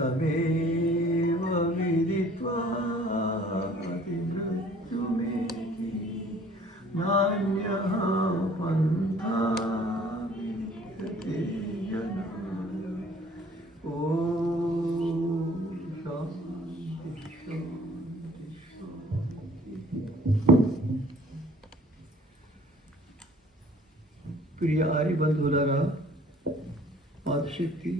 तमेव विदित्वा मृत्युमेति नान्यः पन्था विद्यते जनाय। ॐ शान्ति शान्ति शान्ति। प्रिय आर्य बंधुलारा आदिशक्ति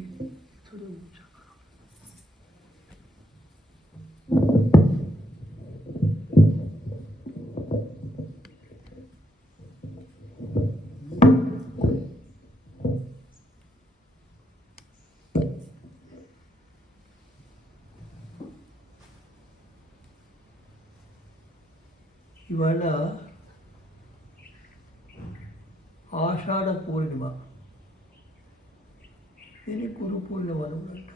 ఇవాళ ఆషాఢ పూర్ణిమ, దీన్ని గురు పూర్ణిమ అని అంటారు.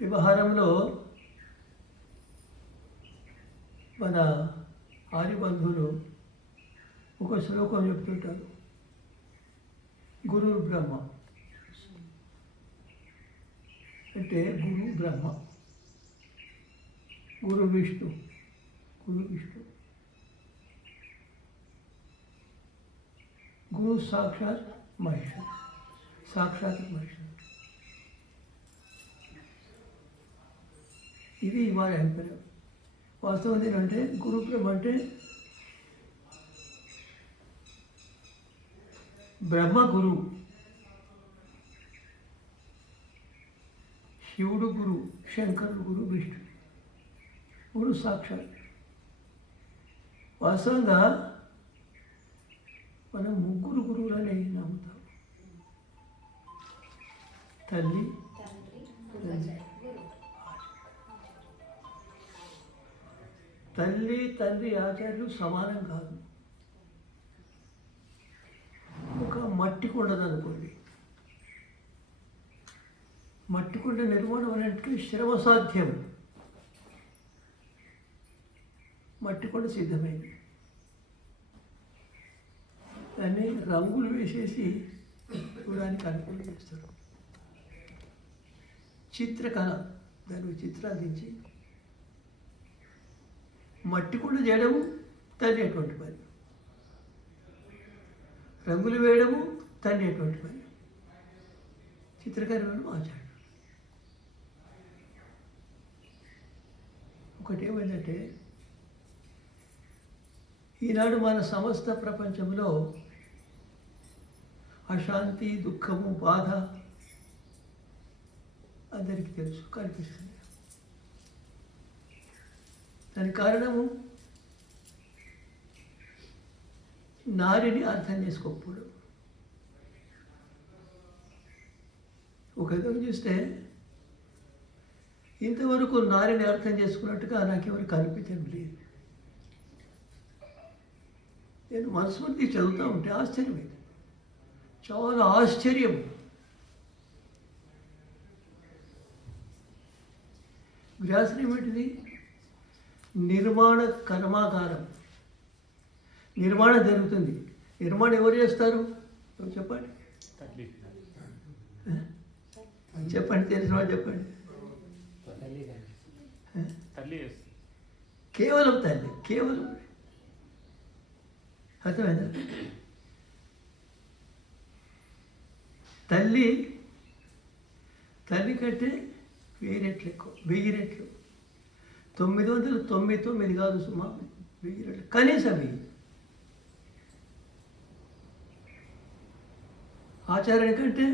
వ్యవహారంలో మన ఆర్యబంధువులు ఒక శ్లోకం చెప్తుంటారు. గురు బ్రహ్మ అంటే గురు బ్రహ్మ, గురు విష్ణు, గురు సాక్షాత్ మహేశ్వర, సాక్షాత్ మహేశ్వర. ఇది ఇవాళ అభిప్రాయం. వాస్తవం ఏంటంటే గురు బ్రహ్మ అంటే బ్రహ్మ గురు, శివుడు గురు, శంకరుడు గురు, విష్ణు గురు సాక్షాత్. వాస్తవంగా మనం ముగ్గురు గురువులని నమ్ముతాం. తల్లి, తల్లి తండ్రి ఆచార్యులు సమానం కాదు. ఒక మట్టి కొండదనుకోండి, మట్టి కొండ నిర్మాణం అనేటికి శ్రమ సాధ్యం. మట్టి కొండ సిద్ధమైంది, దాన్ని రంగులు వేసేసి చూడడానికి అనుకూలం చేస్తారు. చిత్రకళ, దానికి చిత్రాలు దించి మట్టి కొండ చేయడము తండ్రి అటువంటి పని, రంగులు వేయడము తండ్రి అటువంటి పని, చిత్రకారు వేయడం ఆచార్యుడు. ఒకటి ఏమైందంటే ఈనాడు మన సమస్త ప్రపంచంలో అశాంతి, దుఃఖము, బాధ అందరికీ తెలుసు, కనిపిస్తుంది. దానికి కారణము నారిని అర్థం చేసుకోకపోవడం. ఒక విధంగా చూస్తే ఇంతవరకు నారిని అర్థం చేసుకున్నట్టుగా నాకెవరు కనిపించడం లేదు. నేను మనస్ఫూర్తి చదువుతూ ఉంటే ఆశ్చర్యమైంది, చాలా ఆశ్చర్యం. వ్యాసనం ఏమిటిది? నిర్మాణ కర్మాగారం. నిర్మాణం జరుగుతుంది. నిర్మాణం ఎవరు చేస్తారు? చెప్పండి, చెప్పండి, తెలిసిన వాళ్ళు చెప్పండి. కేవలం తల్లి, కేవలం. అర్థమైందా? తల్లి కంటే 1000 రెట్లు ఎక్కువ, 1000 రెట్లు. 999 కాదు సుమా, 1000 రెట్లు కనీసం. 1000 ఆచార్యుని కంటే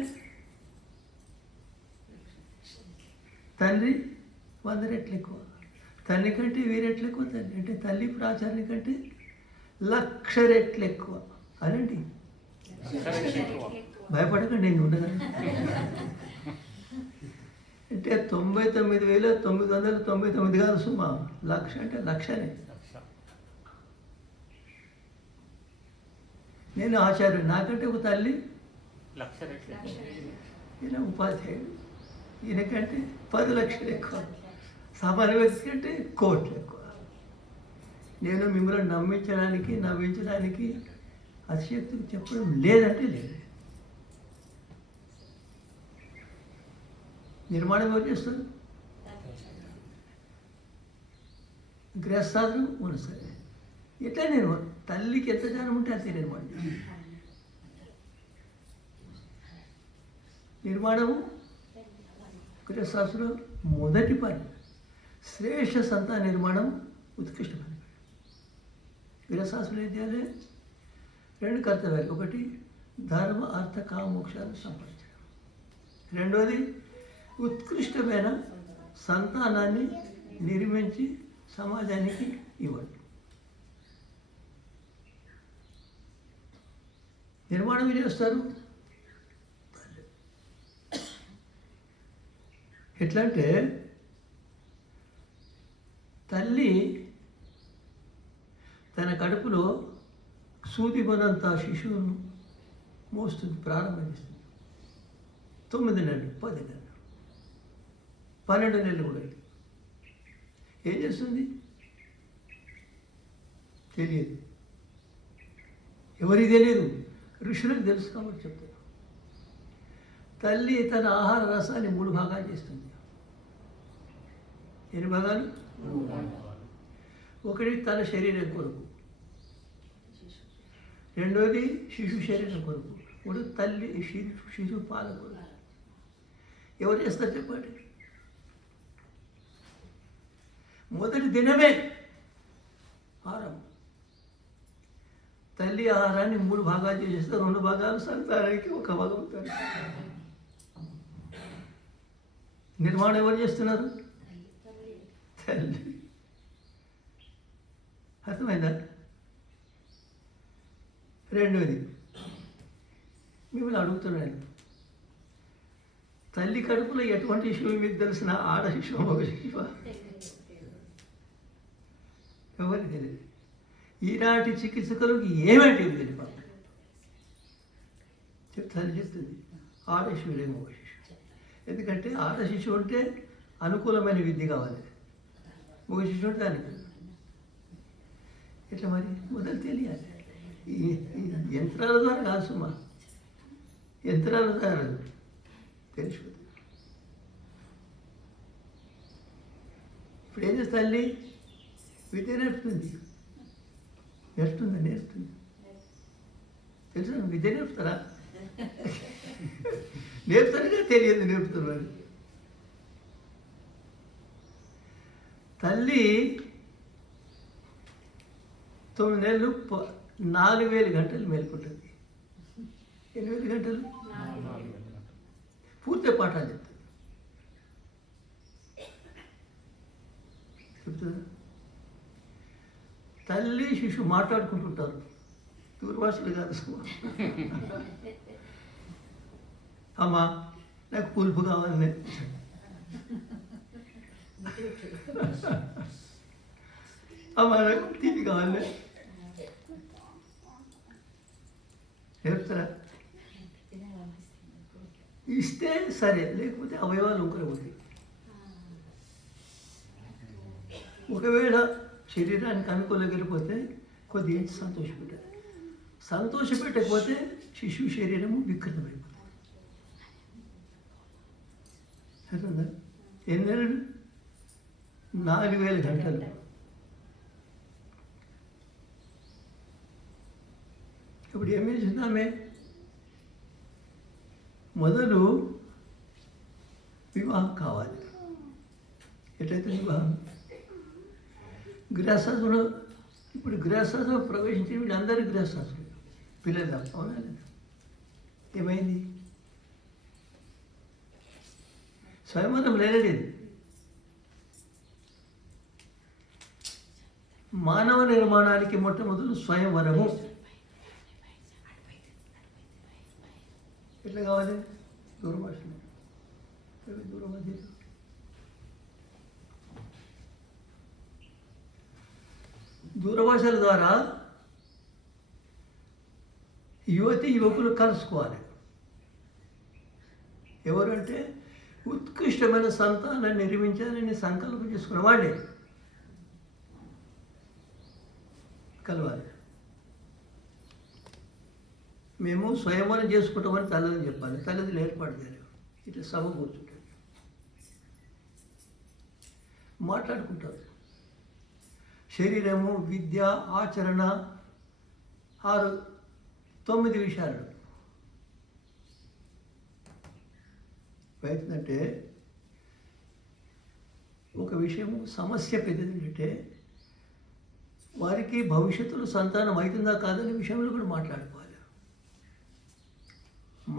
తండ్రి 100 రెట్లు ఎక్కువ, తల్లి కంటే 1000 రెట్లు ఎక్కువ. తల్లి అంటే తల్లి ఇప్పుడు ఆచార్యుని కంటే 1,00,000 రెట్లు ఎక్కువ. అనండి, భయపడకండి, నేను ఉండగా. అంటే 99,999 కాదు సుమా, 1,00,000 అంటే 1,00,000నే. నేను ఆచార్యుడు, నాకంటే ఒక తల్లి 1,00,000 ఈయన ఉపాధ్యాయుడు, ఈయనకంటే 10 లక్షలు ఎక్కువ. సామాన్య వ్యక్తి కంటే కోట్లు ఎక్కువ. నేను మిమ్మల్ని నవ్వించడానికి అతిశక్తికి చెప్పడం లేదంటే లేదు. నిర్మాణం ఎవరు చేస్తారు? గృహస్థాశ్రమం ఉన్న సరే ఎట్లా నిర్మాణం? తల్లికి ఎంత జ్ఞానం ఉంటే అంతే నిర్మాణం చేస్తారు. నిర్మాణము గృహస్థాశ్రమం మొదటి పని. శ్రేష్ఠ సంతాన నిర్మాణం ఉత్కృష్ట పని. గృహస్థాశ్రమం ఏం చేయాలి? 2 కర్తవ్యాలు. ఒకటి ధర్మ అర్థ కామ మోక్షాలను సంపాదించడం. రెండోది ఉత్కృష్టమైన సంతానాన్ని నిర్మించి సమాజానికి ఇవ్వడం. నిర్మాణం ఏం చేస్తారు? ఎట్లా అంటే తల్లి తన కడుపులో సూది బనంత శిశువును మోస్తుంది, ప్రారంభం చేస్తుంది. 9 నెలలు, 10 నెలలు, 12 నెలలు కూడా ఏం చేస్తుంది తెలియదు. ఎవరికి తెలియదు? ఋషులకు తెలుసు కాబట్టి చెప్తారు. తల్లి తన ఆహార రసాన్ని 3 భాగాలు చేస్తుంది. ఎన్ని భాగాలు? ఒకటి తన శరీరం కొరకు, రెండోది శిశు శరీరం కొరకు, మూడు తల్లి శిశు పాల కొరకు. ఎవరు చేస్తారు చెప్పండి? మొదటి దినమే ఆహారం. తల్లి ఆహారాన్ని 3 భాగాలు చేసేస్తే 2 భాగాలు సంతానానికి, 1 భాగం తల్లి. నిర్మాణం ఎవరు చేస్తున్నారు? తల్లి. అర్థమైందా? రెండోది మిమ్మల్ని అడుగుతున్నాను, తల్లి కడుపులో ఎటువంటి శిశువు మీకు తెలిసిన? ఆడ శిశువు, మగ శిశువు? ఎవరికి తెలియదు. ఈనాటి చికిత్సకులకు ఏమంటే తెలియదు. తల్లి చెప్తుంది ఆడ శిశువు లేదు, మగ శిశువు. ఎందుకంటే ఆడ శిశువు అంటే అనుకూలమైన విద్య కావాలి, మగ శిశువు అంటే అనుకూలం. ఇట్లా మరి మొదలు తెలియాలి. ఈ యంత్రాల ద్వారా కాదు సుమా, యంత్రాల ద్వారా తెలుసుకుంది. ఇప్పుడు ఏం చేస్తా? తల్లి విద్య నేర్పుతుంది. నేర్పుతుంది తెలుసా? విద్య నేర్పుతారా? నేర్పుతారుగా తెలియదు నేర్పుతున్నారు. తల్లి 9 నెలలు 4000 గంటలు మేలుకుంటుంది. 8,000 గంటలు పూర్తి పాఠాలు చెప్తుందా? తల్లి శిశువు మాట్లాడుకుంటుంటారు, దూరభాషలు కాదు. అమ్మా నాకు పులుపు కావాలి, అమ్మా నాకు తీపి కావాలి చెప్తారా? ఇస్తే సరే, లేకపోతే అవయవాలు ఉంకరపోతాయి. ఒకవేళ శరీరానికి అనుకూలంగా వెళ్ళిపోతే కొద్దిగా సంతోషపెట్టాలి. సంతోషపెట్టకపోతే శిశువు శరీరము వికృతమైపోతుంది. అర్థందా? ఎన్ని నెలలు? 4000 గంటలు. ఇప్పుడు ఏం చేసిందామే? మొదలు వివాహం కావాలి. ఎట్లయితే వివాహం గృహస్థాశ్రమంలో, ఇప్పుడు గృహస్థాశ్రమం ప్రవేశించి వీళ్ళందరూ గృహస్థాశ్రమం పిల్లలు తప్ప. అవునా లేదా? ఏమైంది? స్వయంవరం లేనేది. మానవ నిర్మాణానికి మొట్టమొదలు స్వయంవరము. ఎట్లా కావాలి? దూరభాషలు. దూరభాష దూరభాషల ద్వారా యువతి యువకులు కలుసుకోవాలి. ఎవరంటే ఉత్కృష్టమైన సంతానాన్ని నిర్మించాలని సంకల్పం చేసుకున్న వాళ్ళే కలవాలి. మేము స్వయంవరం చేసుకుంటామని తల్లిని చెప్పాలి. తల్లిదండ్రులు ఏర్పాటు చేయాలి. ఇట్లా సభ కూర్చుంటారు. మాట్లాడుకుంటారు. శరీరము, విద్య, ఆచరణ, 9 విషయాలు. ఏంటంటే ఒక విషయము సమస్య పెద్దది అంటే వారికి భవిష్యత్తులో సంతానం అవుతుందా కాదనే విషయంలో కూడా మాట్లాడుకోవాలి.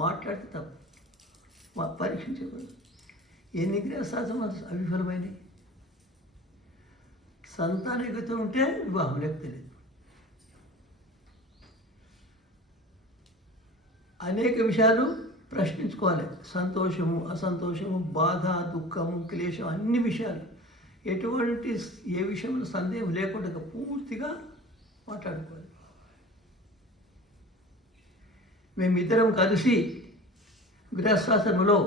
మాట్లాడితే తప్పు పరీక్షించకూడదు. ఎన్ని గృహశాస్త్రం అవిఫలమైనవి. సంతానగత ఉంటే వివాహం లేకపోతే లేదు. అనేక విషయాలు ప్రశ్నించుకోవాలి. సంతోషము, అసంతోషము, బాధ, దుఃఖము, క్లేశం, అన్ని విషయాలు ఎటువంటి ఏ విషయంలో సందేహం లేకుండా పూర్తిగా మాట్లాడుకోవాలి. మేమిద్దరం కలిసి గృహశాసనంలో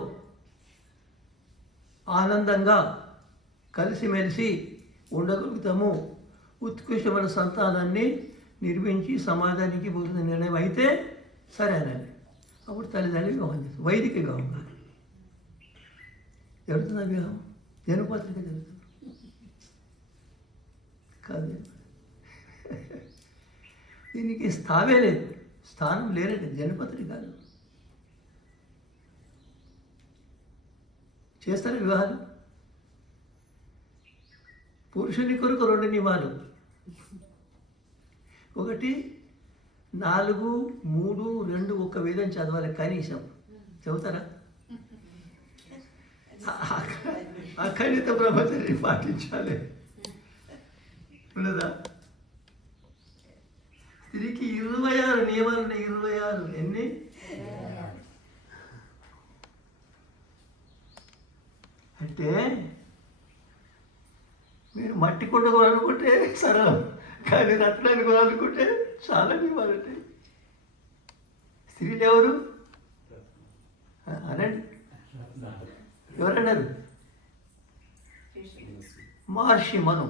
ఆనందంగా కలిసిమెలిసి ఉండగలుగుతాము. ఉత్కృష్టమైన సంతానాన్ని నిర్మించి సమాజానికి పోతున్న నిర్ణయం అయితే సరేనండి. అప్పుడు తల్లిదండ్రులు వివాహం చేస్తారు. వైదిక వివాహం కాదు. జరుగుతుందా వివాహం? జనపత్రిక జరుగుతుంది కాదు. దీనికి స్థావే లేదు, స్థానం లేనట్టు జనపత్రిక కాదు. చేస్తారు వివాహాలు. పురుషుని కొరకు 2 నియమాలు. ఒకటి 4, 3, 2 ఒక వేదం చదవాలి కనీసం. చదువుతారా? అఖండిత బ్రహ్మచర్య పాటించాలి. ఉండదా? స్త్రీకి 26 నియమాలు ఉన్నాయి. 26 ఎన్ని? అంటే మీరు మట్టి కుండ కొనాలనుకుంటే సరళం, కానీ రత్నాన్ని కొనాలనుకుంటే చాలా నియమాలంటే. స్త్రీలు ఎవరు అనండి? ఎవరన్నారు? మహర్షి మను.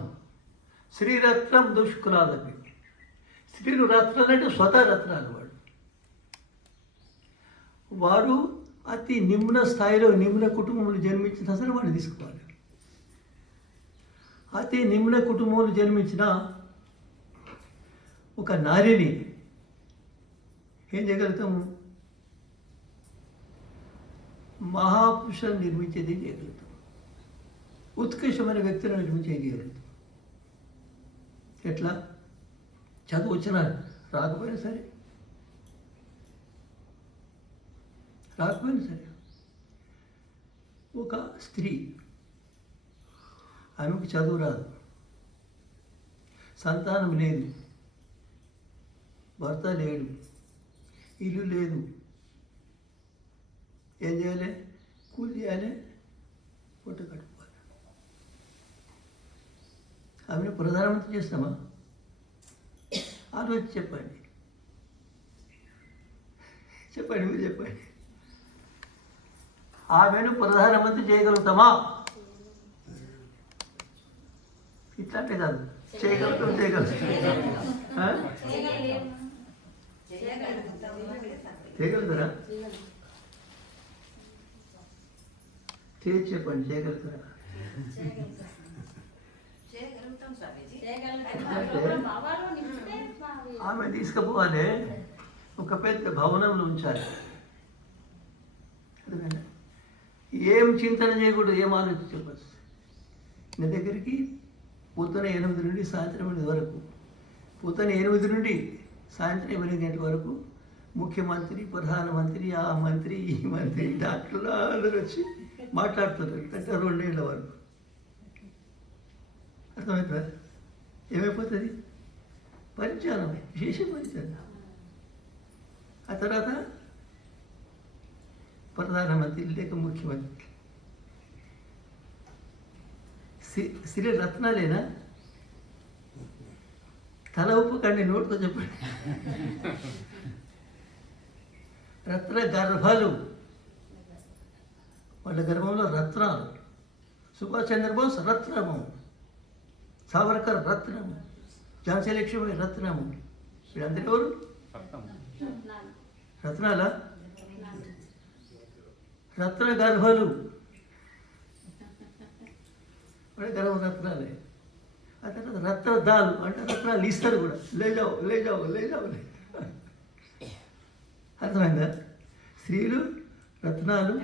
శ్రీరత్నం దుష్కులాదపి. స్త్రీలు రత్నాలు అంటే స్వతः రత్నాలు. వారు అతి నిమ్న స్థాయిలో నిమ్న కుటుంబంలో జన్మించిన అసలు వాడిని తీసుకోవాలి. అతి నిమ్న కుటుంబంలో జన్మించిన ఒక నారిని ఏం చేయగలుగుతాము? మహాపురుషులను నిర్మించేది చేయగలుగుతాం. ఉత్కృష్టమైన వ్యక్తులను నిర్మించేది చేయగలుగుతాం. ఎట్లా? చదువు వచ్చినా రాకపోయినా సరే, ఒక స్త్రీ, ఆమెకు చదువు రాదు, సంతానం లేదు, భర్త లేడు, ఇల్లు లేదు, ఏం చేయాలి? కూలి చేయాలి, పొట్ట కట్టుకోవాలి. ఆమెను ప్రధానమంత్రి చేస్తామా? ఆలోచించి చెప్పండి. మీరు చెప్పండి. ఆమెను ప్రధానమంత్రి చేయగలుగుతామా? ఇట్లాంటి కాదు, చేయగలుగుతారా? చెప్పండి, చేయగలుగుతారా? ఆమె తీసుకుపోవాలి, ఒక పెద్ద భవనంలో ఉంచాలి. అర్థమైనా? ఏం చింతన చేయకూడదు, ఏం ఆలోచించకూడదు. నా దగ్గరికి పొద్దున 8 నుండి సాయంత్రం 8 వరకు, పొద్దున 8 నుండి సాయంత్రం 8 గంటల వరకు ముఖ్యమంత్రి, ప్రధానమంత్రి, ఆ మంత్రి, ఈ మంత్రి, డాక్టర్లు అందరూ వచ్చి మాట్లాడుతున్నారు. అంటే 2 ఏళ్ళ వరకు. అర్థమవుతుందా? ఏమైపోతుంది? పరిచయం, విశేష పరిచయం. ఆ తర్వాత ప్రధానమంత్రి లేక ముఖ్యమంత్రి. సిరి రత్నాలేనా? తల ఉప్పుకండి, నోటితో చెప్పండి. రత్న గర్భాలు, వాళ్ళ గర్భంలో రత్నాలు. సుభాష్ చంద్రబోస్ రత్నము, సావర్కర్ రత్నము, ఝాన్సీ లక్ష్మీబాయి రత్నము. వీళ్ళందరూ ఎవరు? రత్నాల రత్న గర్భాలు. వాడి గర్వం రత్నాలే. ఆ తర్వాత రత్నదాలు అంటే రత్నాలు ఇస్తారు కూడా, లేజావు లేజావు లేజావు. అర్థమైందా? స్త్రీలు రత్నాలు,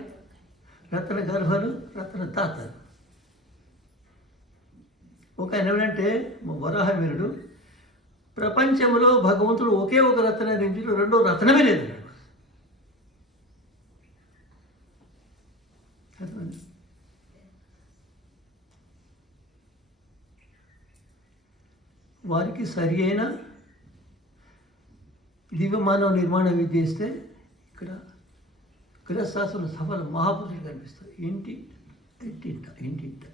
రత్న గర్భాలు, రత్న దాతలు. ఒక ఆయన ఎవడంటే వరాహమీరుడు, ప్రపంచంలో భగవంతుడు ఒకే ఒక రత్న నిర్మించిన రెండో రత్నమే లేదు. అర్థమైందా? వారికి సరి అయిన దివ్యమానవ నిర్మాణ విద్య ఇస్తే ఇక్కడ గృహశాస్త్రం సఫల మహాపురుషుడు కనిపిస్తారు. ఇంటింట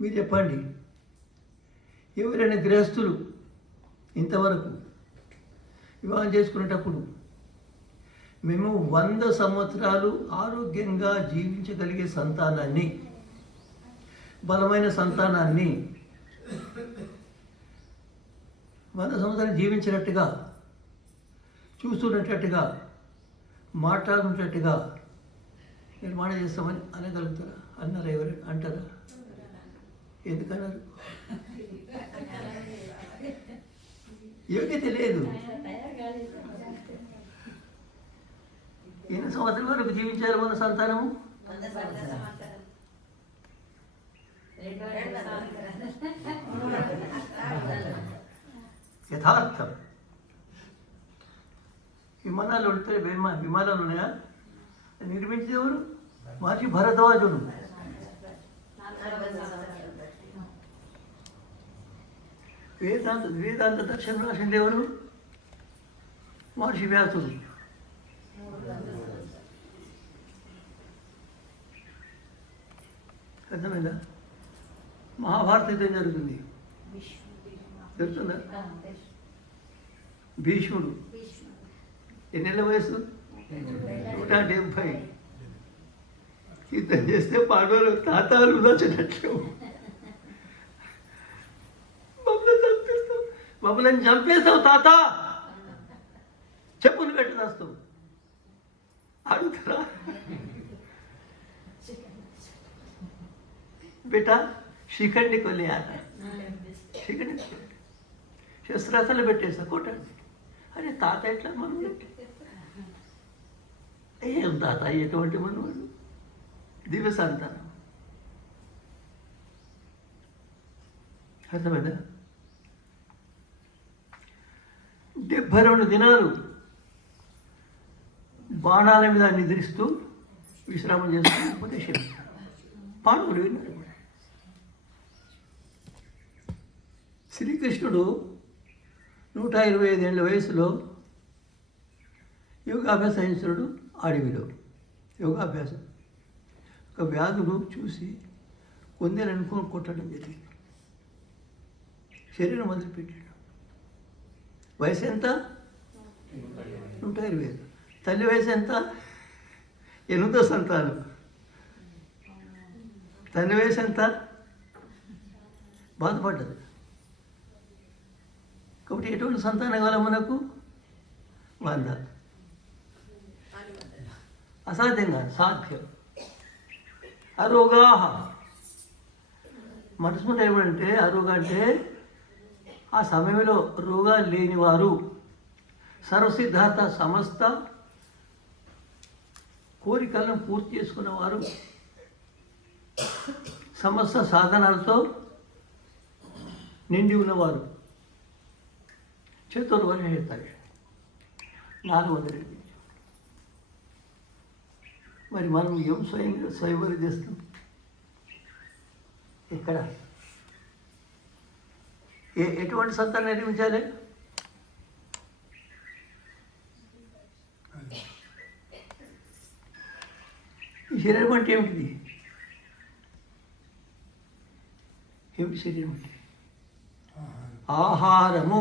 మీరు చెప్పండి, ఎవరైనా గృహస్థులు ఇంతవరకు వివాహం చేసుకునేటప్పుడు మేము 100 సంవత్సరాలు ఆరోగ్యంగా జీవించగలిగే సంతానాన్ని, బలమైన సంతానాన్ని 100 సంవత్సరాలు జీవించినట్టుగా, చూస్తున్నట్టుగా, మాట్లాడుతున్నట్టుగా నిర్మాణం చేస్తామని అనగలుగుతారా? అన్నారా? ఎవరైనా అంటారా? ఎందుకన్నారు? యోగ్యత లేదు. ఎన్ని సంవత్సరాల వరకు జీవించారు మన సంతానము? యథార్థం. విమానాలు ఉంటే విమానాలు ఉన్నాయా? నిర్మించేది ఎవరు? మహర్షి భరద్వాజుడు. వేదాంత దర్శనం రాసింది ఎవరు? మహర్షి వ్యాసుడు. అర్థమైందా? మహాభారత యుద్ధం జరుగుతుంది, జరుగుతుందా? భీష్ముడు ఎన్నేళ్ళ వయసు? 170. యుద్ధం చేస్తే పాండవులు తాతాలు వచ్చినట్లు మమ్మల్ని చంపేస్తావు తాత, చెప్పులు పెట్టి రాస్తావు. అడుగుతారా? बेटा शिखंडी को ले आना, शिखंडी శస్త్రాస్త్రాలు పెట్టేస్తా కొట్టండి. అరే తాత ఎట్లా మనవాడు? ఏం తాత ఎటువంటి మనవాడు? దివ్య సంతానం. అర్థమైందా? 72 దినాలు బాణాల మీద నిద్రిస్తూ విశ్రామం చేస్తూ ఉపదేశం పాండవులు విన్నారు. శ్రీకృష్ణుడు 125 ఏళ్ళ వయసులో యోగాభ్యాసం చేస్తున్నాడు. అడవిలో యోగాభ్యాసం. ఒక వ్యాధుడు చూసి కొందరనుకొని కొట్టడం జరిగింది. శరీరం మొదలుపెట్టాడు. వయసు ఎంత? 125. తల్లి వయసు ఎంత? 8వ సంతానం. తల్లి వయసు ఎంత? బాధపడ్డది. కాబట్టి ఎటువంటి సంతానం కావాలి మనకు? 100. అసాధ్యంగా సాధ్యం. అరోగాహ మనసుమంటే ఏమంటే, అరోగా అంటే ఆ సమయంలో రోగాలు లేనివారు, సర్వసిద్ధార్థ సమస్త కోరికలను పూర్తి చేసుకున్నవారు, సమస్త సాధనాలతో నిండి ఉన్నవారు. చతుర్వర్ష చేస్తారు 400. మరి మనం ఏం స్వయంవరం చేస్తాం? ఇక్కడ ఎటువంటి సంతానం నిర్మించాలి? ఈ శరీరం అంటే ఏమిటిది? ఏమిటి శరీరం అంటే? ఆహారము.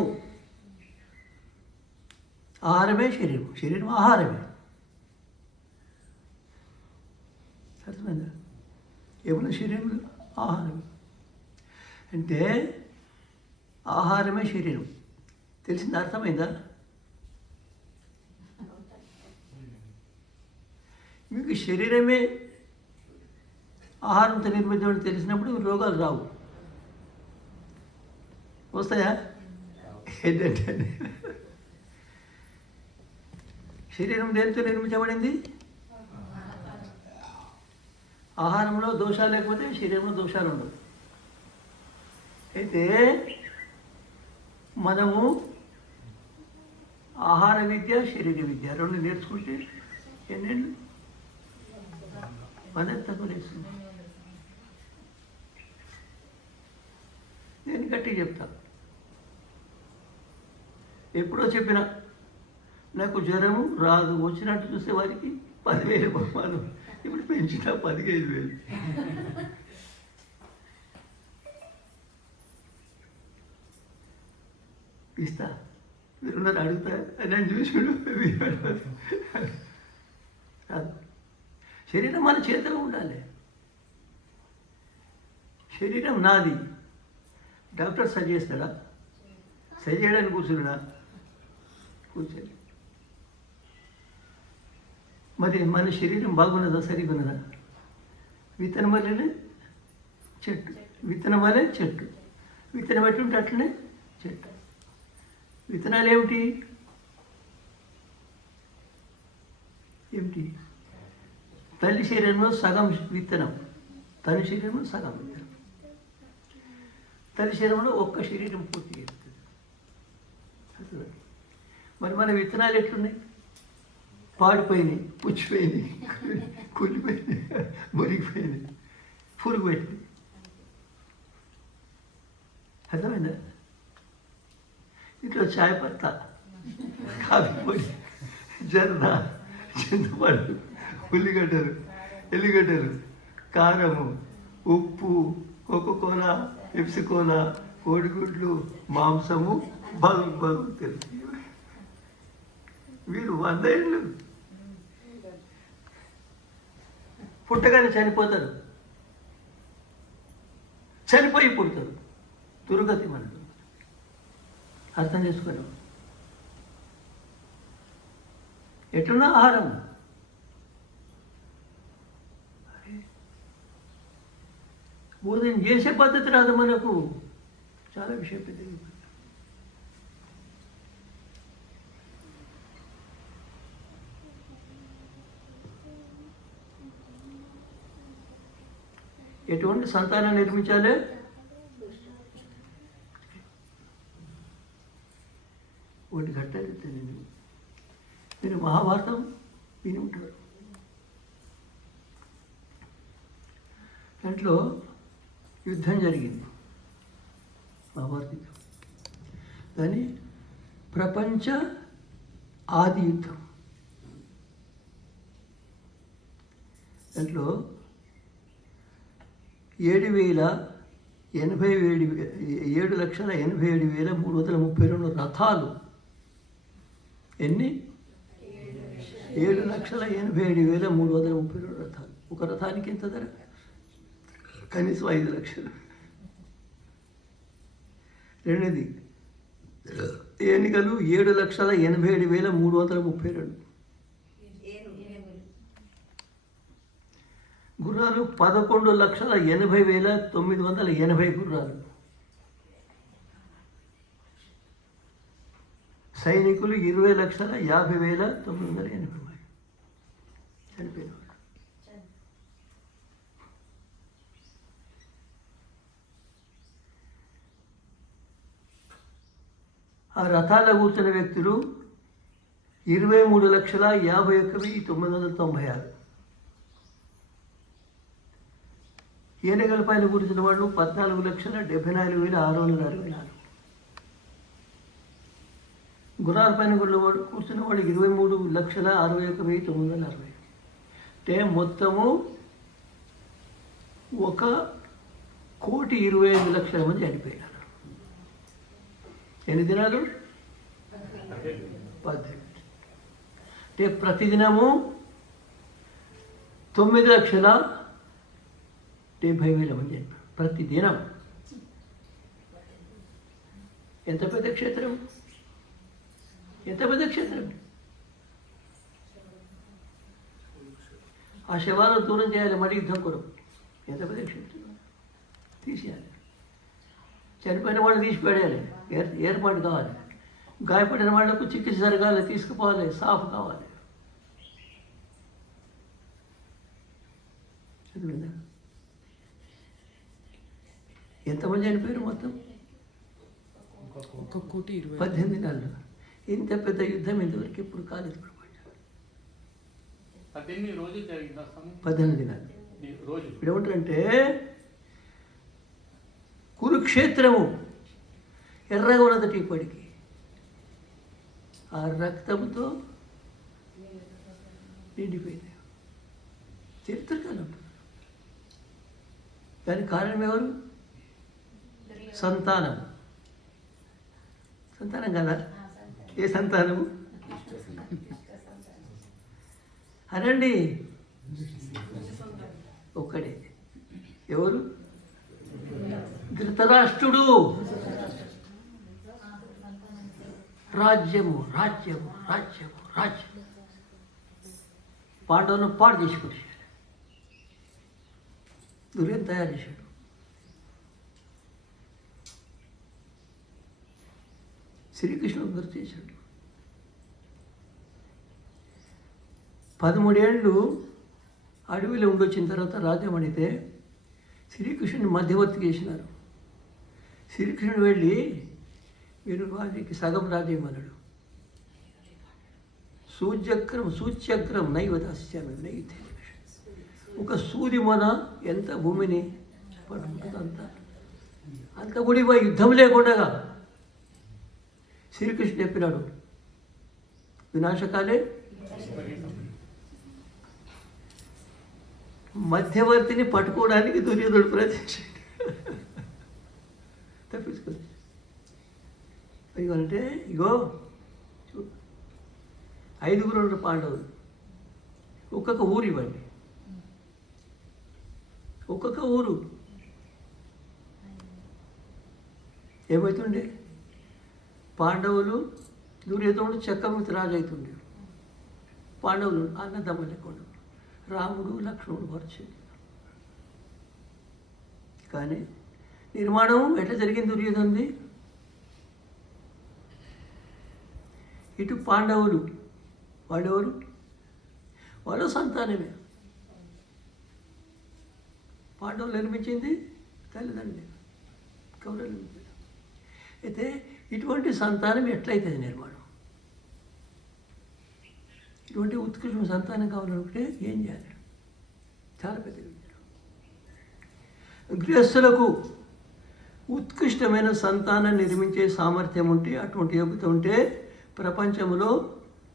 ఆహారమే శరీరం. శరీరం ఆహారమే. అర్థమైందా? ఏమన్నా శరీరంలో ఆహారం అంటే ఆహారమే శరీరం. తెలిసింది? అర్థమైందా? మీకు శరీరమే ఆహారంతో నిర్మితమని తెలిసినప్పుడు రోగాలు రావు. వస్తాయా? ఏంటంటే శరీరం దేనితో నిర్మించబడింది? ఆహారంలో దోషాలు లేకపోతే శరీరంలో దోషాలు ఉండవు. అయితే మనము ఆహార విద్య, శరీర విద్య రెండు నేర్చుకుంటే ఎన్నేళ్ళు మన తక్కువ నేర్చుకుంది. నేను గట్టిగా చెప్తా. ఎప్పుడో చెప్పిన నాకు జ్వరము రాదు, వచ్చినట్టు చూస్తే వారికి 10,000 బహుమానం, ఇప్పుడు పెంచిన 15,000. ఇస్తా, మీరున్నారు అడుగుతా అని చూసాడు. రాదు. శరీరం మన చేతిలో ఉండాలి. శరీరం నాది. డాక్టర్ సరి చేస్తాడా? సరి చేయడానికి కూర్చున్నాడా? కూర్చోండి. మరి మన శరీరం బాగున్నదా, సరిగా ఉన్నదా? విత్తనం వల్లనే చెట్టు, విత్తనం వల్లే చెట్టు, విత్తనం పెట్టి ఉంటే అట్లనే చెట్టు. విత్తనాలు ఏమిటి? ఏమిటి? తల్లి శరీరంలో సగం విత్తనం, తల్లి శరీరంలో సగం విత్తనం. తల్లి శరీరంలో ఒక్క శరీరం పూర్తి చేస్తుంది. మరి మన విత్తనాలు ఎట్లున్నాయి? పాడిపోయినాయి, పుచ్చిపోయినాయి, కులిపోయినాయి, మురిగిపోయినాయి, పురుగు పెట్టింది. అర్థమైందా? ఇంట్లో చాయ్ పత్తా, కాఫీ పొడి, జర్దా, చింతపండు, ఉల్లిగడ్డలు, ఎల్లిగడ్డలు, కారము, ఉప్పు, కోకోకోలా, పెప్సికోలా, కోడిగుడ్లు, మాంసము, బలు తెలుసు. వీరు 100 ఏళ్ళు పుట్టగానే చనిపోతారు, చనిపోయి పుడతారు. దుర్గతి మనకు. అర్థం చేసుకోలేము. ఎట్లున్నా ఆహారం భోజనం చేసే పద్ధతి రాదు మనకు. చాలా విషయం పెద్దది. ఎటువంటి సంతానం నిర్మించాలి? ఒకటి గట్టెళ్తే మీరు మహాభారతం విని ఉంటారు. దాంట్లో యుద్ధం జరిగింది, మహాభారత యుద్ధం. దాని ప్రపంచ ఆది యుద్ధం. దాంట్లో 7,87,332 రథాలు. ఎన్ని? 7,87,332 రథాలు. ఒక రథానికి ఎంత ధర? కనీసం 5 లక్షలు. రెండోది ఏనుగలు 7,87,332. గుర్రాలు 11,80,980 గుర్రాలు. సైనికులు 20,50,980 చనిపోయిన. ఆ రథాల కూర్చున్న వ్యక్తులు 23,51,996. ఏనుగల పైన కూర్చున్న వాళ్ళు 14,74,664. గుర్రాల పైన కూర్చున్న వాళ్ళు 23,61,960. అంటే మొత్తము 1,25,00,000 మంది చనిపోయినారు. ఎన్ని దినాలు? 18. అంటే ప్రతిదినము 9,70,000 మంది చనిపోయారు ప్రతిదినం. ఎంత పెద్ద క్షేత్రం, ఎంత పెద్ద క్షేత్రం. ఆ శవాలను దూరం చేయాలి మళ్ళీ యుద్ధం కొరకు. ఎంత పెద్ద క్షేత్రం తీసేయాలి. చనిపోయిన వాళ్ళు తీసిపెడేయాలి, ఏర్పాటు కావాలి. గాయపడిన వాళ్లకు చికిత్స జరగాలి, తీసుకుపోవాలి, సాఫ్ కావాలి. చదివిందా? ఎంతమంది చనిపోయారు మొత్తం? 18 నెలలు. ఇంత పెద్ద యుద్ధం ఇంతవరకు ఎప్పుడు కాలేదు ప్రపంచం. 18 రోజులు జరిగిందా స్వామి? 18 దినాలు. రోజు ఇప్పుడు ఏమంటారంటే కురుక్షేత్రము ఎర్రగా ఉన్నదట ఇప్పటికి. ఆ రక్తంతో నిండిపోయింది. చరిత్రకాలం. దానికి కారణం ఎవరు? సంతానం. సంతానం కదా? ఏ సంతానము? అనండి. ఒక్కడే. ఎవరు? ధృతరాష్ట్రుడు. రాజ్యము రాజ్యము రాజ్యము రాజ్యము. పాండవులను పాడు చేసుకొచ్చాడు. దుర్యోధన తయారు చేశాడు. శ్రీకృష్ణుడు గుర్తు చేశాడు. 13 ఏళ్ళు అడవిలో ఉండొచ్చిన తర్వాత రాజ్యం అడిగితే శ్రీకృష్ణుని మధ్యవర్తి చేసినారు. శ్రీకృష్ణుడు వెళ్ళి మీరు వారికి సగం రాజ్యం అన్నాడు. సూచ్యగ్రం నైవ దాస్యామి నైతే. ఒక సూది మొన ఎంత భూమిని పట్టుకుంటుంది అంత కూడా యుద్ధం లేకుండా శ్రీకృష్ణుడు చెప్పినాడు, వినాశకాలే. మధ్యవర్తిని పట్టుకోవడానికి దుర్యోధనుడు ప్రయత్నించాడు. తప్పించుకోలేదు. అంటే ఇగో 5 పాండవులు, ఒక్కొక్క ఊరు ఇవ్వండి, ఒక్కొక్క ఊరు. ఏమవుతుండే? పాండవులు దుర్యోధనుడు చక్రవర్తి రాజు అవుతుండే. పాండవులు అన్నదమ్ములు లేకుండా, రాముడు లక్ష్మణుడు పరిచయం. కానీ నిర్మాణం ఎట్లా జరిగింది దుర్యోధనుది? ఇటు పాండవులు వాళ్ళెవరు? వాళ్ళు సంతానమే. పాండవులు నిర్మించింది తల్లిదండ్రులు, కౌరవులు నిర్మించారు. అయితే ఇటువంటి సంతానం ఎట్లయితుంది నిర్మాణం? ఇటువంటి ఉత్కృష్టమైన సంతానం కావాలనుకుంటే ఏం చేయాలి? చాలా పెద్ద విషయం. గృహస్థులకు ఉత్కృష్టమైన సంతానం నిర్మించే సామర్థ్యం ఉంటే, అటువంటి యోగ్యత ఉంటే ప్రపంచంలో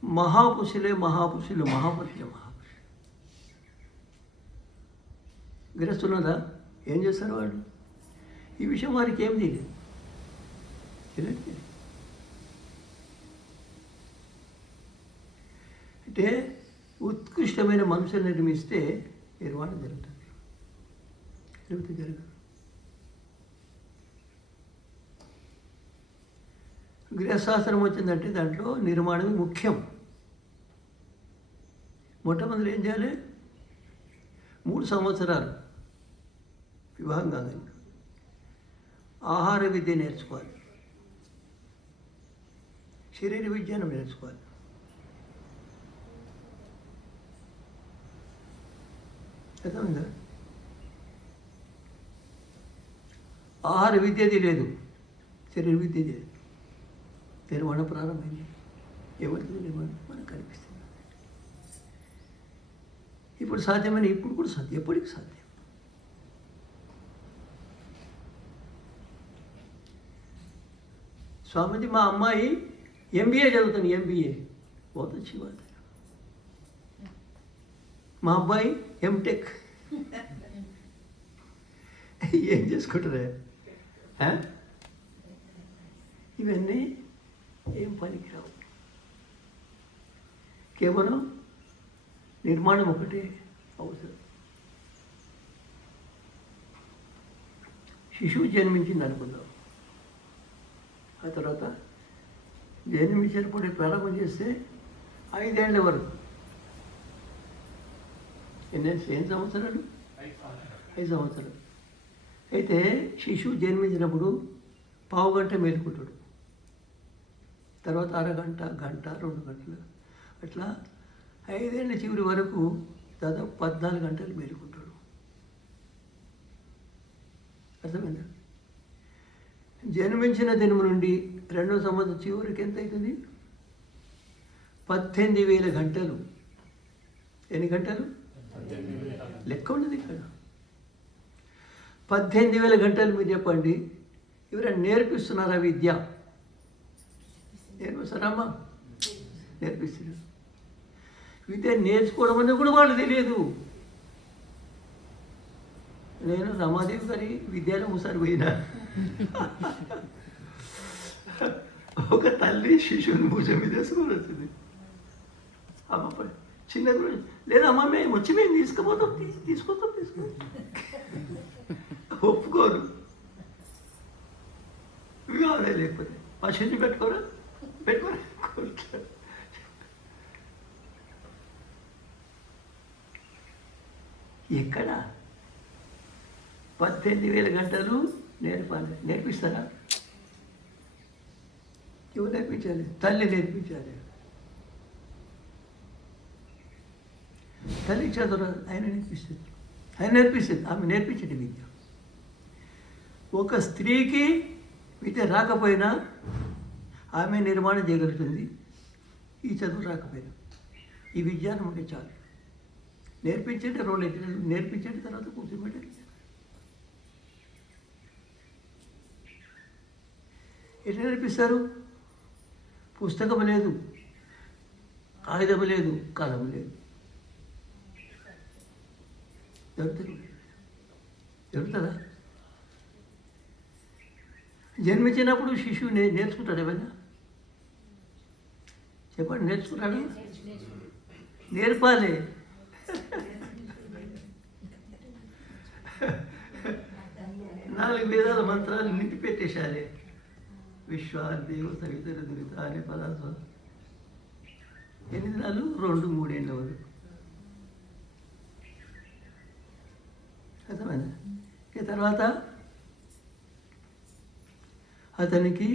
మహాపురుషులే మహాపురుషులు, మహాపురుషులే మహాపురుషులు. గృహస్థున్నదా? ఏం చేస్తారు వాళ్ళు? ఈ విషయం వారికి ఏం తెలియదు. అంటే ఉత్కృష్టమైన మనుషులు నిర్మిస్తే నిర్మాణం జరుగుతుంది. జరగదు. గృహశాస్త్రం వచ్చిందంటే దాంట్లో నిర్మాణం ముఖ్యం. మొట్టమొదటి ఏం చేయాలి? 3 సంవత్సరాలు వివాహం కాగానే ఆహార విద్య నేర్చుకోవాలి, శరీర విజ్ఞానం నేర్చుకోవాలి. అర్థమైందా? ఆహార విద్యది లేదు, శరీర విద్యది లేదు. నిర్మాణం ప్రారంభమైంది. ఎవరికి నిర్మాణం మనకు కనిపిస్తుంది. ఇప్పుడు సాధ్యమైన, ఇప్పుడు కూడా సాధ్యం, ఎప్పటికీ సాధ్యం. స్వామిజీ, మా అమ్మాయి MBA చదువుతాను, MBA बहुत अच्छी बात है. మా అబ్బాయి MTech. ఏం చేసుకుంటారే? ఇవన్నీ ఏం పనికిరావు. కేవలం నిర్మాణం ఒకటే అవసరం. శిశువు జన్మించింది అనుకుందాం. ఆ తర్వాత జన్మించినప్పుడు ప్రారంభం చేస్తే 5 ఏళ్ల వరకు ఎన్ని సంవత్సరాలు? 5 సంవత్సరాలు. 5 సంవత్సరాలు. అయితే శిశువు జన్మించినప్పుడు పావు గంట మేలుకుంటాడు, తర్వాత అరగంట, గంట, 2 గంటలు, అట్లా 5 ఏళ్ళ చివరి వరకు దాదాపు 14 గంటలు మేలుకుంటాడు. అర్థమైందా? జన్మించిన దినము నుండి 2వ సంవత్సరం చివరికి ఎంత అవుతుంది? 18,000 గంటలు. ఎన్ని గంటలు? లెక్క ఉన్నది ఇక్కడ. 18,000 గంటలు. మీరు చెప్పండి, ఎవరైనా నేర్పిస్తున్నారా విద్య? నేర్పిస్తారమ్మా? నేర్పిస్తున్నారు. విద్య నేర్చుకోవడం అనేది కూడా వాళ్ళు తెలియదు. నేను రమాదేవి గారి విద్యాలయం ఒకసారి పోయినా. ఒక తల్లి శిశువుని భుజం మీద వేసుకొని వచ్చింది. అమ్మ చిన్న లేదమ్మా, మేము వచ్చి మేము తీసుకుపోతాం, తీసుకుంటాం. ఒప్పుకోరు. కావాలి, లేకపోతే మా శిశు పెట్టుకోరా. ఎక్కడ 18,000 గంటలు నేర్పాలి. నేర్పిస్తారా? ఎవరు నేర్పించాలి? తల్లి నేర్పించాలి. తల్లి చదువు ఆయన నేర్పిస్తుంది. ఆమె నేర్పించండి విద్య. ఒక స్త్రీకి విద్య రాకపోయినా ఆమె నిర్మాణం చేయగలుగుతుంది. ఈ చదువు రాకపోయినా ఈ విజ్ఞానం ఉంటే చాలు. నేర్పించండి, రోల్ నేర్పించండి, తర్వాత కూర్చోబెట్టండి. ఎట్లా నేర్పిస్తారు? పుస్తకం లేదు, కాగితం లేదు, కలం లేదు. జరుగుతుందా? జన్మించినప్పుడు శిశువు నేర్చుకుంటాడు. ఏమైనా చెప్పండి, నేర్చుకుంటాడు? నేర్పాలి. నాలుగు వేదాల మంత్రాలు నింపి పెట్టేశాలి. విశ్వాదేవ సవితర దురిత అనే పదార్థం. ఎన్ని దినాలు? 2-3 ఏళ్ళ వరకు. అర్థమైంది? ఇక తర్వాత అతనికి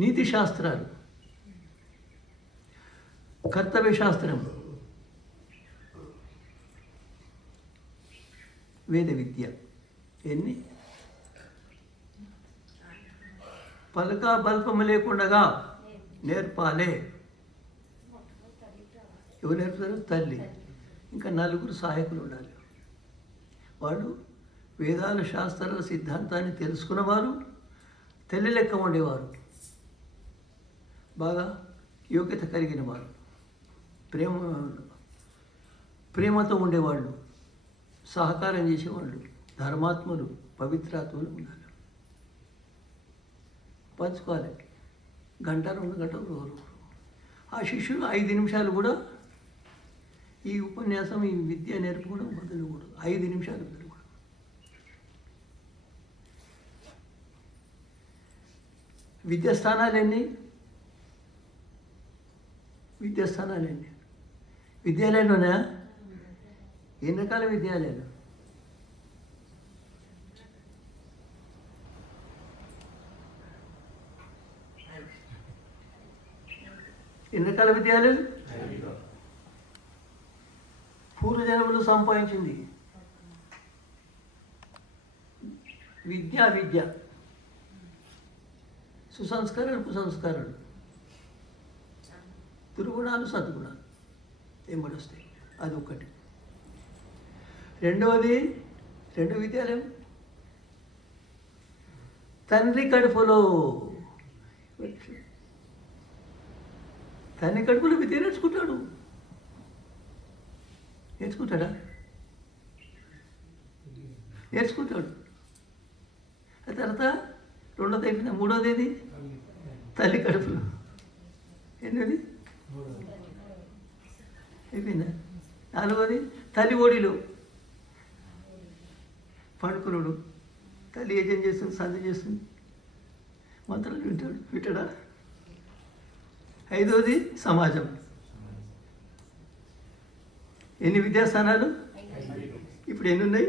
నీతి శాస్త్రాలు, కర్తవ్య శాస్త్రం, వేద విద్య, ఎన్ని పలక బల్పము లేకుండా నేర్పాలే. ఎవరు నేర్పుతారు? తల్లి. ఇంకా 4 సహాయకులు ఉండాలి. వాళ్ళు వేదాల శాస్త్రాల సిద్ధాంతాన్ని తెలుసుకున్నవారు, తల్లి లెక్క ఉండేవారు, బాగా యోగ్యత కలిగిన వారు, ప్రేమతో ఉండేవాళ్ళు, సహకారం చేసేవాళ్ళు, ధర్మాత్ములు, పవిత్రాత్ములు ఉండాలి. పంచుకోవాలి. 1-2 గంటలు రోజు. ఆ శిష్యులు 5 నిమిషాలు కూడా ఈ ఉపన్యాసం, ఈ విద్య నేర్పుకోవడం వదలకూడదు. 5 నిమిషాలు వదలకూడదు. విద్యాస్థానాలన్నీ విద్యాలయంలోనా? ఎన్ని రకాల విద్యాలయాలు? ఎన్ని రకాల విద్యాలయాలు? పూర్వజన్మలు సంపాదించింది విద్య, సుసంస్కారాలు, కుసంస్కారాలు, దుర్గుణాలు, సద్గుణాలు ఏమడొస్తాయి. అది ఒకటి. రెండో విద్యాలయం తండ్రి కడుపులో విద్య నేర్చుకుంటాడా? నేర్చుకుంటాడు. ఆ తర్వాత 2వది అయిపోయిందా? 3వది తల్లి కడుపులో. ఎన్నోది అయిపోయిందా? 4వది తల్లి ఒడిలో పండుకున్నాడు. తల్లి యజం చేస్తుంది, సంధి చేస్తుంది, మంత్రాలు వింటాడా? 5వది సమాజం. ఎన్ని విద్యాస్థానాలు? 5. ఇప్పుడు ఎన్ని ఉన్నాయి?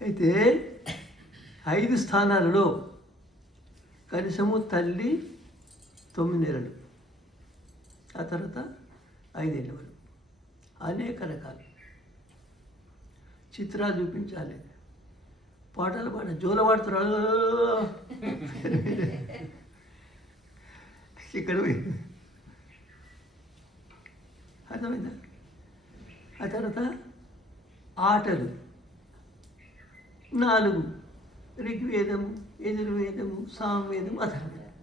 అయితే 5 స్థానాలలో కనీసము తల్లి 9 నెలలు, ఆ తర్వాత 5 ఏళ్ళ వరకు అనేక రకాలు చిత్రాలు చూపించాలి, పాటలు పాడాలి, జోల పాడుతున్నారు ఇక్కడ అర్థమైందా? ఆ తర్వాత ఆటలు 4, ఋగ్వేదము, యజుర్వేదము, సామవేదము, అథర్వవేదం.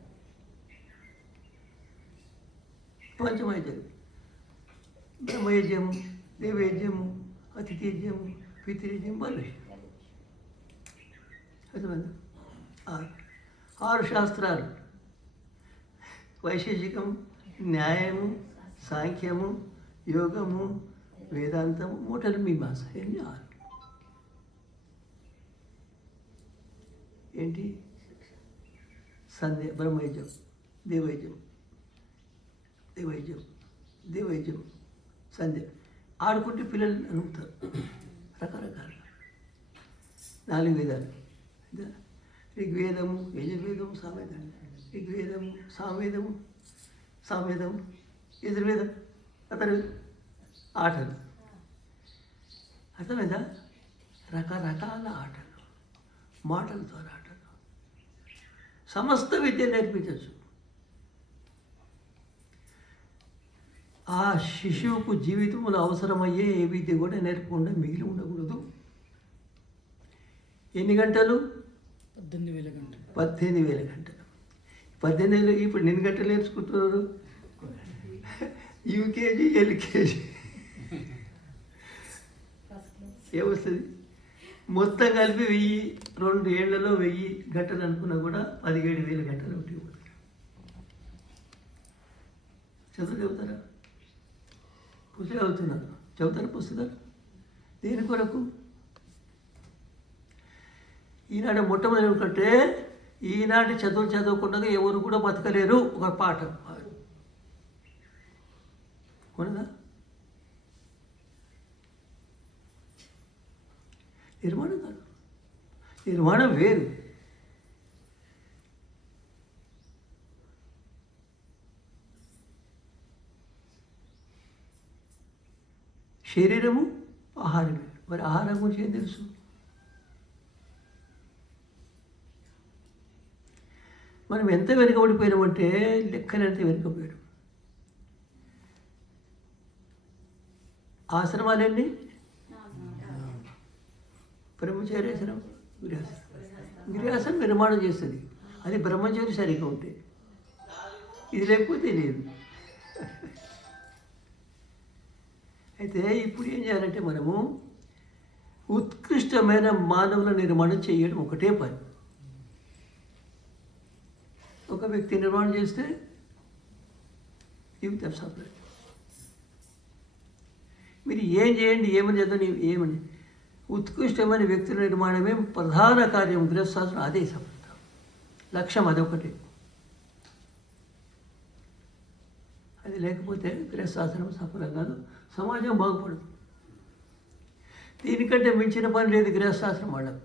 పంచమైద్యము బ్రహ్మయజ్యము, దేవయజ్యము, అతిథ్యజ్యము, పితృయజ్యము, బలుషం. అర్థమైందా? 6 శాస్త్రాలు: వైశేషికం, న్యాయము, సాంఖ్యము, యోగము, వేదాంతము, మూటలు మీమాంస. ఎన్ని? 6. ఏంటి? సంధ్య, బ్రహ్మయజ్యం, దేవైద్యం, దేవైద్యం, సంధ్య. ఆడుకుంటే పిల్లలు అనుకుంటారు రకరకాల 4 వేదాలు: ఋగ్వేదము, యజుర్వేదము, సామవేదం. ఋగ్వేదము, సామవేదము, యజుర్వేదం, అథర్వవేదం. ఆటలు. అర్థమైందా? రకరకాల ఆటలు, మాటలతో ఆటలు. సమస్త విద్య నేర్పించవచ్చు. ఆ శిశువుకు జీవితంలో అవసరమయ్యే ఏ విద్య కూడా నేర్పకుండా మిగిలి ఉండకూడదు. ఎన్ని గంటలు? 18,000 గంటలు. 18,000 గంటలు. 18,000 ఇప్పుడు ఎన్ని గంటలు నేర్చుకుంటున్నారు? యూకేజీ, ఎల్కేజీ ఏమొస్తుంది? మొత్తం కలిపి 2 ఏళ్లలో 1000 గంటలు అనుకున్నా కూడా 17,000 గంటలు ఒకటి. చదువుతారా? పుస్తకాలు చదువుతున్నారు. చదువుతారా పుస్తకాలు? దేని కొరకు? ఈనాడు మొట్టమొదటి కంటే ఈనాటి చదవకుండా ఎవరు కూడా బతకలేరు. ఒక పాఠం కొనదా? నిర్మాణం కాదు, నిర్మాణం వేరు. శరీరము, ఆహారం వేరు. మరి ఆహారం గురించి ఏం తెలుసు? మనం ఎంత వెనుకబడిపోయినామంటే లెక్కలంత వెనుకపోయాడు. ఆశ్రమాలన్నీ బ్రహ్మచార్యాసనం, గృహాసనం. గృహాసనం నిర్మాణం చేస్తుంది. అది బ్రహ్మచారి సరిగ్గా ఉంటే, ఇది లేకపోతే లేదు. అయితే ఇప్పుడు ఏం చేయాలంటే మనము ఉత్కృష్టమైన మానవుల నిర్మాణం చేయడం ఒకటే పని. ఒక వ్యక్తి నిర్మాణం చేస్తే జీవితం సఫలం. మీరు ఏం చేయండి, ఏమని చేద్దాం, ఏమని ఉత్కృష్టమైన వ్యక్తుల నిర్మాణమే ప్రధాన కార్యం. గృహశాస్త్రం అదే సఫలత, లక్ష్యం అదొకటి. అది లేకపోతే గృహశాస్త్రం సఫలం కాదు, సమాజం బాగుపడదు. దీనికంటే మించిన పని లేదు గృహశాస్త్రం వాళ్ళకు.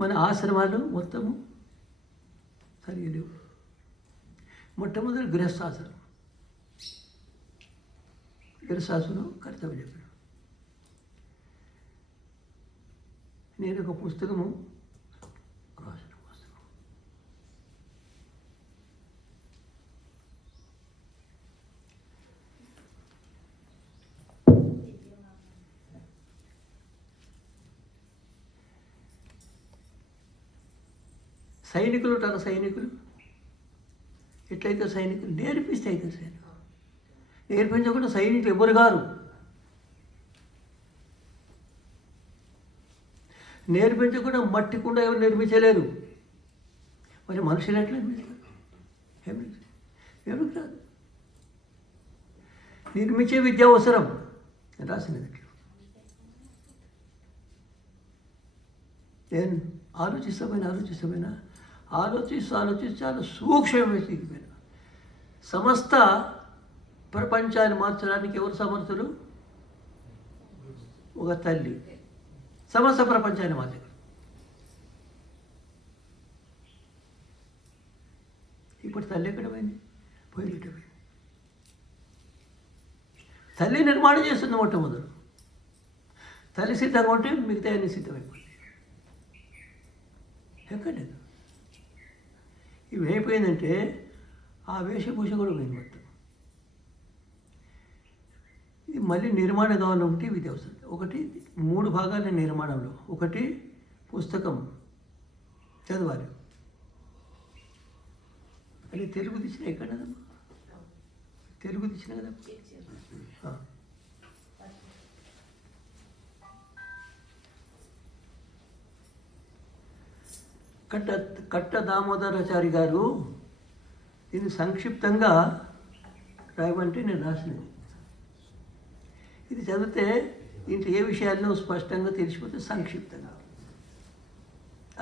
మన ఆశ్రమాలు మొత్తము సరిగా లేవు. మొట్టమొదటి గృహశాస్త్రం, గృహశాస్త్రం కర్తవ్యం చెప్పాడు. నేను ఒక పుస్తకము రాసిన పుస్తకం. సైనికులు ఉంటారు. సైనికులు ఎట్లయితే సైనికులు నేర్పిస్తే అయితే సైనికులు, నేర్పించకుండా సైనికులు ఎవరు గారు. నేర్పించకుండా మట్టి కుండ ఎవరు నిర్మించలేరు. మరి మనుషులు ఎట్లా నిర్మిస్తారు? ఎవరికి రాదు. నిర్మించే విద్య అవసరం రాసినది. నేను ఆలోచిస్తామైనా ఆలోచిస్తూ చాలా సూక్ష్మమైన దిగిపోయినా సమస్త ప్రపంచాన్ని మార్చడానికి ఎవరు సమర్థులు? ఒక తల్లి సమస్త ప్రపంచాన్ని మార్చగలరు. ఇప్పుడు తల్లి ఎక్కడ పోయింది? పోయినట్టు పోయింది. తల్లి నిర్మాణం చేస్తుంది మొట్టమొదలు. తల్లి సిద్ధంగా ఉంటే మిగతా అన్ని సిద్ధమైపోయింది. ఎక్కడలేదు. ఇవి అయిపోయిందంటే ఆ వేషభూష కూడా పోయింది మొత్తం. ఇది మళ్ళీ నిర్మాణం కావాలంటే ఇది అవసరం. ఒకటి 3 భాగాల నిర్మాణంలో, ఒకటి పుస్తకం చదవాలి. అది తెలుగు తెచ్చిన ఎక్కడదమ్మా? తెలుగు తెచ్చిన కదా. కట్ట దామోదరాచారి గారు దీన్ని సంక్షిప్తంగా రాయమంటే నేను రాసినాను. ఇది చదివితే దీంట్లో ఏ విషయాల్లో స్పష్టంగా తెలిసిపోతే సంక్షిప్తంగా.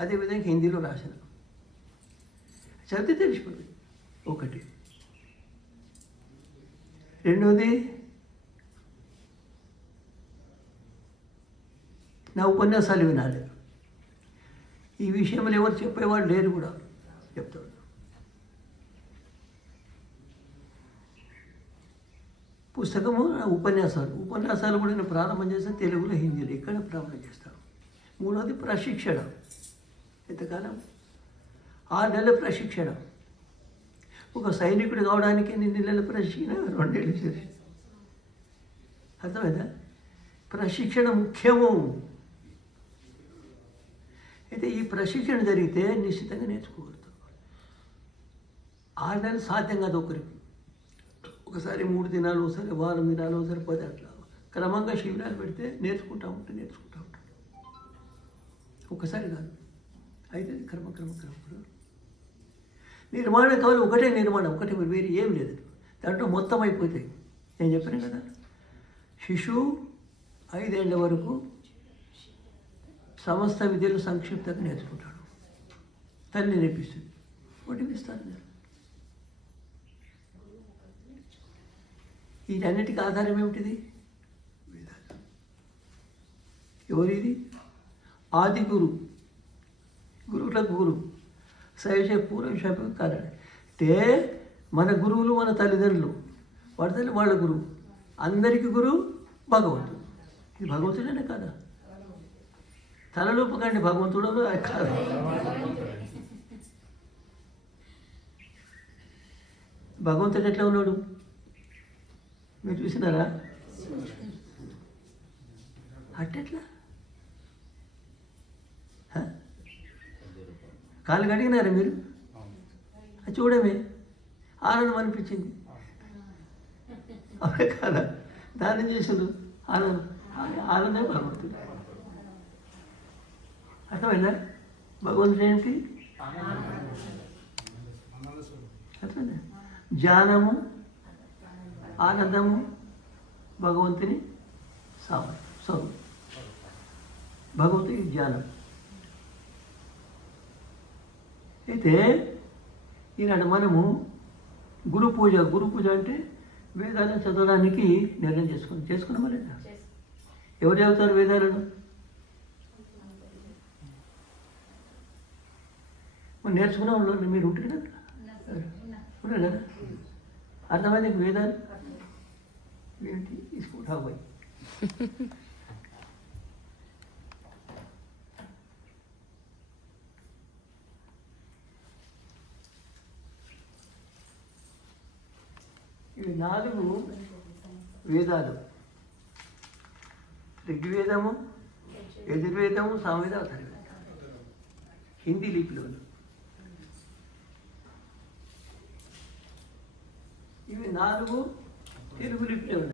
అదేవిధంగా హిందీలో రాసిన చదివితే తెలిసిపోతుంది. ఒకటి. రెండోది, నా ఉపన్యాసాలు వినాలి. ఈ విషయంలో ఎవరు చెప్పేవాళ్ళు లేరు కూడా చెప్తాడు. పుస్తకము, ఉపన్యాసాలు కూడా నేను ప్రారంభం చేస్తాను తెలుగులో, హిందీలో. ఇక్కడ ప్రారంభం చేస్తాను. మూడవది ప్రశిక్షణ. ఎంతకాలం? 6 నెలల ప్రశిక్షణ. ఒక సైనికుడు కావడానికి 8 నెలల ప్రశిక్షణ, 2 ఏళ్ళు చేసి. అర్థమైందా? ప్రశిక్షణ ముఖ్యము. అయితే ఈ ప్రశిక్షణ జరిగితే నిశ్చితంగా నేర్చుకోగలుగుతాం. 6 నెలలు సాధ్యం కాదు ఒకరికి. ఒకసారి 3 దినాలు, ఒకసారి వారం దినాలు, ఒకసారి 10 అట్లా క్రమంగా శిబిరాలు పెడితే నేర్చుకుంటూ ఉంటాం. ఒకసారి కాదు, అయితే క్రమ నిర్మాణం కావాలి. ఒకటే నిర్మాణం, ఒకటే, వేరే ఏం లేదు. దాంట్లో మొత్తం అయిపోతాయి. నేను చెప్పాను కదా, శిశువు 5 ఏళ్ల వరకు సమస్త విద్యలు సంక్షిప్తంగా నేర్చుకుంటాడు. తల్లి నేర్పిస్తుంది. వడ్డిస్తారు నేను. వీటన్నిటికీ ఆధారం ఏమిటిది? వేదాలు. ఎవరిది? ఆది గురువులకు గురువు సైష పూర్వం కారణం అంటే మన గురువులు మన తల్లిదండ్రులు, వాళ్ళ గురువు. అందరికీ గురువు భగవంతుడు. ఇది భగవంతుడేనే కాదా? తలలోపకండి భగవంతుడు కాదు. భగవంతుడు ఎట్లా ఉన్నాడు మీరు చూసినారా? అట్టెట్లా? కాళ్ళు కడిగినారా మీరు? అది చూడమే ఆనందం అనిపించింది. అవునే కాదా? దానం చేసిండు ఆనందం భగవంతుడు. అర్థమైందా? భగవంతుడు ఏంటి? అర్థమైందా? జ్ఞానము, ఆనందము భగవంతుని స్వరూపం. భగవంతుని జ్ఞానం. అయితే ఈనాడు మనము గురు పూజ అంటే వేదాలను చదవడానికి నిర్ణయం చేసుకున్నామా లేదా? ఎవరు చదువుతారు వేదాలను? మనం నేర్చుకున్న వాళ్ళు మీరు ఉంటారు కదా, ఉన్నారు కదా. అర్థమైంది వేదాలు ఏంటి? తీసుకుంటా పోయి ఇవి 4 వేదాలు. ఋగ్వేదము, యజుర్వేదము, సామవేద, అథర్వవేద. హిందీ లిపిలో ఇవి 4 తెలుగు లిపిలో ఉన్నాయి.